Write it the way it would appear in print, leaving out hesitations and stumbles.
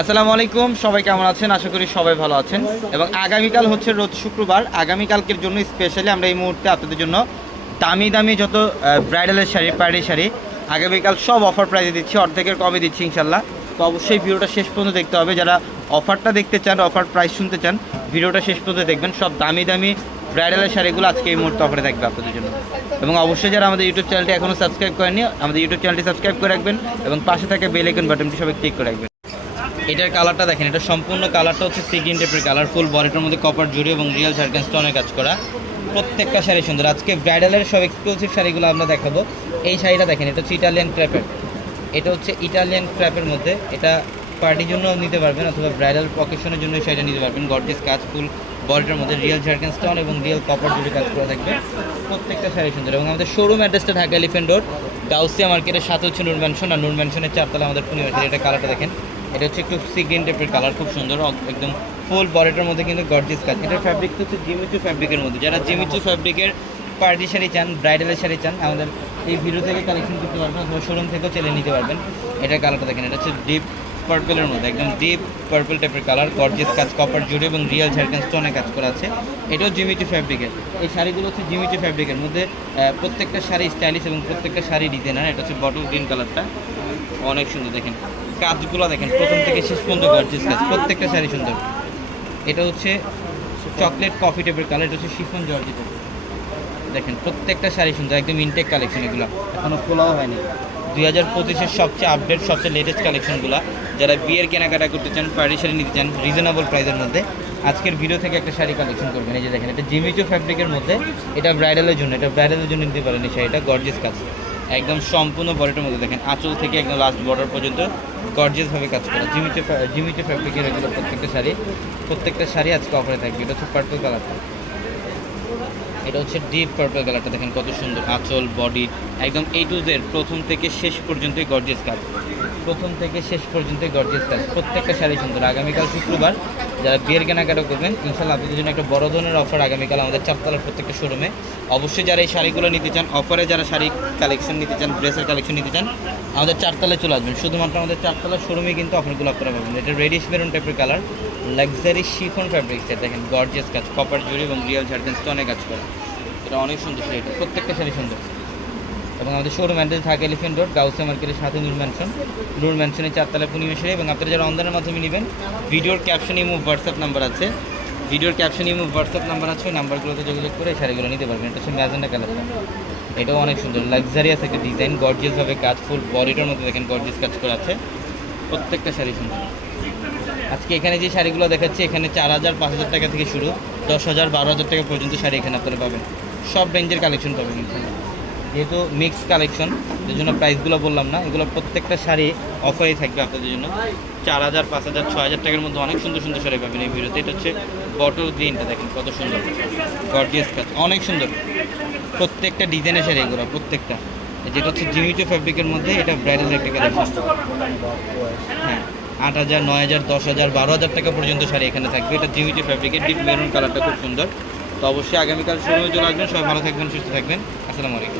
আসসালামু আলাইকুম, সবাই কেমন আছেন? আশা করি সবাই ভালো আছেন। এবং আগামীকাল হচ্ছে রোজ শুক্রবার। আগামীকালকের জন্য স্পেশালি আমরা এই মুহূর্তে আপনাদের জন্য দামি দামি যত ব্রাইডালের শাড়ি, পার্টি শাড়ি আগামীকাল সব অফার প্রাইসে দিচ্ছি, অর্ধেকের কমে দিচ্ছি ইনশাল্লাহ। তো অবশ্যই ভিডিওটা শেষ পর্যন্ত দেখতে হবে। যারা অফারটা দেখতে চান, অফার প্রাইস শুনতে চান, ভিডিওটা শেষ পর্যন্ত দেখবেন। সব দামি দামি ব্রাইডালের শাড়িগুলো আজকে এই মুহূর্তে অফারে থাকবে আপনাদের জন্য। এবং অবশ্যই যারা আমাদের ইউটিউব চ্যানেলটি এখনও সাবস্ক্রাইব করেননি, আমাদের ইউটিউব চ্যানেলটি সাবস্ক্রাইব করে রাখবেন এবং পাশে থাকা বেল আইকন বাটনটি সবাই ক্লিক করে রাখবেন। এটার কালারটা দেখেন, এটা সম্পূর্ণ কালারটা হচ্ছে সিগিন টাইপের কালার, ফুল বডিটার মধ্যে কপার জুড়ি এবং রিয়েল ঝাড়খান স্টোনের কাজ করা। প্রত্যেকটা শাড়ি সুন্দর। আজকে ব্রাইডালের সব এক্সক্লুসিভ শাড়িগুলো আমরা দেখাবো। এই শাড়িটা দেখেন, এটা হচ্ছে ইটালিয়ান ক্র্যাপের। এটা হচ্ছে ইটালিয়ান ক্র্যাপের মধ্যে, এটা পার্টির জন্য নিতে পারবেন অথবা ব্রাইডাল অকেশনের জন্য এই শাড়িটা নিতে পারবেন। গর্জিয়াস কাজ, ফুল বডিটার মধ্যে রিয়েল ঝাড়খান স্টোন এবং রিয়েল কপার জুড়ি কাজ করা থাকবে। প্রত্যেকটা শাড়ি সুন্দর। এবং আমাদের শোরুম অ্যাড্রেসটা ঢাকা এলিফ্যান্ট রোড, গাউসিয়া মার্কেটের সাথে হচ্ছে নূর ম্যানশন, আর নূর ম্যানশনের 4 তলা আমাদের পূর্ণিমা শাড়ি। এটা কালারটা দেখেন, এটা হচ্ছে একটু সিগিন টাইপের কালার, খুব সুন্দর, একদম ফুল বডিটার মধ্যে কিন্তু গর্জিয়াস কাজ। এটার ফ্যাব্রিক হচ্ছে জিমিচু ফ্যাব্রিকের মধ্যে। যারা জিমিচু ফ্যাব্রিকের পার্টি শাড়ি চান, ব্রাইডালের শাড়ি চান, আমাদের এই ভিডিও থেকে কালেকশন করতে পারবেন অথবা শোরুম থেকেও চলে নিতে পারবেন। এটার কালারটা দেখেন, এটা হচ্ছে ডিপ পার্পেলের মধ্যে, একদম ডিপ পার্পল টাইপের কালার, গর্জিয়াস কাজ, কপার জুড়ি এবং রিয়েল ঝাড়খান স্টোনে কাজ করা আছে। এটাও জিমিচু ফ্যাব্রিকের। এই শাড়িগুলো হচ্ছে জিমিচু ফ্যাব্রিকের মধ্যে। প্রত্যেকটা শাড়ি স্টাইলিশ এবং প্রত্যেকটা শাড়ি ডিজাইনার। এটা হচ্ছে বটল গ্রিন কালারটা, অনেক সুন্দর। দেখেন কাজগুলো দেখেন, প্রথম থেকে শেষ পর্যন্ত গর্জিয়াস কাজ, প্রত্যেকটা শাড়ি সুন্দর। এটা হচ্ছে চকলেট কফি টাইপের কালার, এটা হচ্ছে শিফন জর্জেট। দেখেন প্রত্যেকটা শাড়ি সুন্দর, একদম ইনটেক কালেকশন। এগুলো এখনও খোলাও হয়নি। 2025-এর সবচেয়ে আপডেট, সবচেয়ে লেটেস্ট কালেকশনগুলো। যারা বিয়ের কেনাকাটা করতে চান, পার্টি শাড়ি নিতে চান রিজনেবল প্রাইসের মধ্যে, আজকের ভিডিও থেকে একটা শাড়ি কালেকশন করবেন। এই যে দেখেন, এটা জিমিচু ফ্যাব্রিকের মধ্যে, এটা ব্রাইডালের জন্য, এটা ব্রাইডালের জন্য নিতে পারেন। এই শাড়িটা গর্জিয়াস কাজ, একদম সম্পূর্ণ বডিটার মধ্যে দেখেন, আঁচল থেকে একদম লাস্ট বর্ডার পর্যন্ত গর্জিয়াসভাবে কাজ করা। জিমিচু ফ্যাব্রিকের এগুলো প্রত্যেকটা শাড়ি আজকে অফারে থাকবে। এটা হচ্ছে পার্পল কালারটা, এটা হচ্ছে ডিপ পার্পল কালারটা। দেখেন কত সুন্দর, আঁচল বডি একদম A to Z, প্রথম থেকে শেষ পর্যন্তই গর্জিয়াস কাজ, প্রথম থেকে শেষ পর্যন্তই গর্জিয়াস কাজ। প্রত্যেকটা শাড়ি সুন্দর। আগামীকাল শুক্রবার যারা বিয়ের কেনাকাটা করবেন, ইনশাল্লাহ আপনাদের জন্য একটা বড় ধরনের অফার আগামীকাল আমাদের 4 তলার প্রত্যেকটা শোরুমে। অবশ্যই যারা এই শাড়িগুলো নিতে চান, অফারে যারা শাড়ি কালেকশন নিতে চান, ড্রেসের কালেকশন নিতে চান, আমাদের 4 তলায় চলে আসবেন। শুধুমাত্র আমাদের 4 তলার শোরুমে কিন্তু অফারগুলো আপনারা পাবেন। এটা রেডিশ মেরুন টাইপের কালার, লাক্সারি শিফন ফ্যাব্রিক্সটা দেখেন, গর্জিয়াস কাজ, কপার জুড়ি এবং রিয়েল ঝাড়খান স্টোনে কাজ করা। এটা অনেক সুন্দর শাড়ি, প্রত্যেকটা শাড়ি সুন্দর। এবং আমাদের showroom address Dhaka elephant road, Gausia মার্কেটের সাথে নূর ম্যানশনের 4 তলায় পূর্ণিমা শাড়ি। এবং আপনারা যারা অনলাইনের মাধ্যমে নেবেন, ভিডিওর ক্যাপশন ইমো হোয়াটসঅ্যাপ নাম্বার আছে, ওই নাম্বারগুলোতে যোগাযোগ করে এই শাড়িগুলো নিতে পারবেন। এটা হচ্ছে ম্যাজেন্ডা কালারটা, এটাও অনেক সুন্দর, লাক্সারিয়াস একটা ডিজাইন, গর্জিয়াসভাবে কাজ, ফুল বডিটার মধ্যে দেখেন গর্জিয়াস কাজ করা আছে। প্রত্যেকটা শাড়ি সুন্দর। আজকে এখানে যে শাড়িগুলো দেখাচ্ছি, এখানে 4,000 5,000 টাকা থেকে শুরু, 10,000 12,000 টাকা পর্যন্ত শাড়ি এখানে আপনারা পাবেন। সব রেঞ্জের কালেকশন পাবেন এখানে। যেহেতু মিক্স কালেকশন, এর জন্য প্রাইসগুলো বললাম না। এগুলো প্রত্যেকটা শাড়ি অফারেই থাকবে আপনাদের জন্য। 4,000 5,000 6,000 টাকার মধ্যে অনেক সুন্দর সুন্দর শাড়ি পাবেন এই ভিডিওতে। এটা হচ্ছে বটল গ্রিনটা, দেখেন কত সুন্দর, গর্জিয়াস কাজ, অনেক সুন্দর। প্রত্যেকটা ডিজাইনের শাড়ি এগুলো, প্রত্যেকটা। যেটা হচ্ছে জিমিচু ফ্যাব্রিকের মধ্যে, এটা ব্রাইডাল একটা কালেকশন। হ্যাঁ, 8,000 9,000 10,000 12,000 টাকা পর্যন্ত শাড়ি এখানে থাকবে। এটা জিমিচু ফ্যাব্রিকের, ডিপ মেরুন কালারটা খুব সুন্দর। তো অবশ্যই আগামীকাল শুরু হয়ে চলে আসবেন। সবাই ভালো থাকবেন, সুস্থ থাকবেন। আসসালামু আলাইকুম।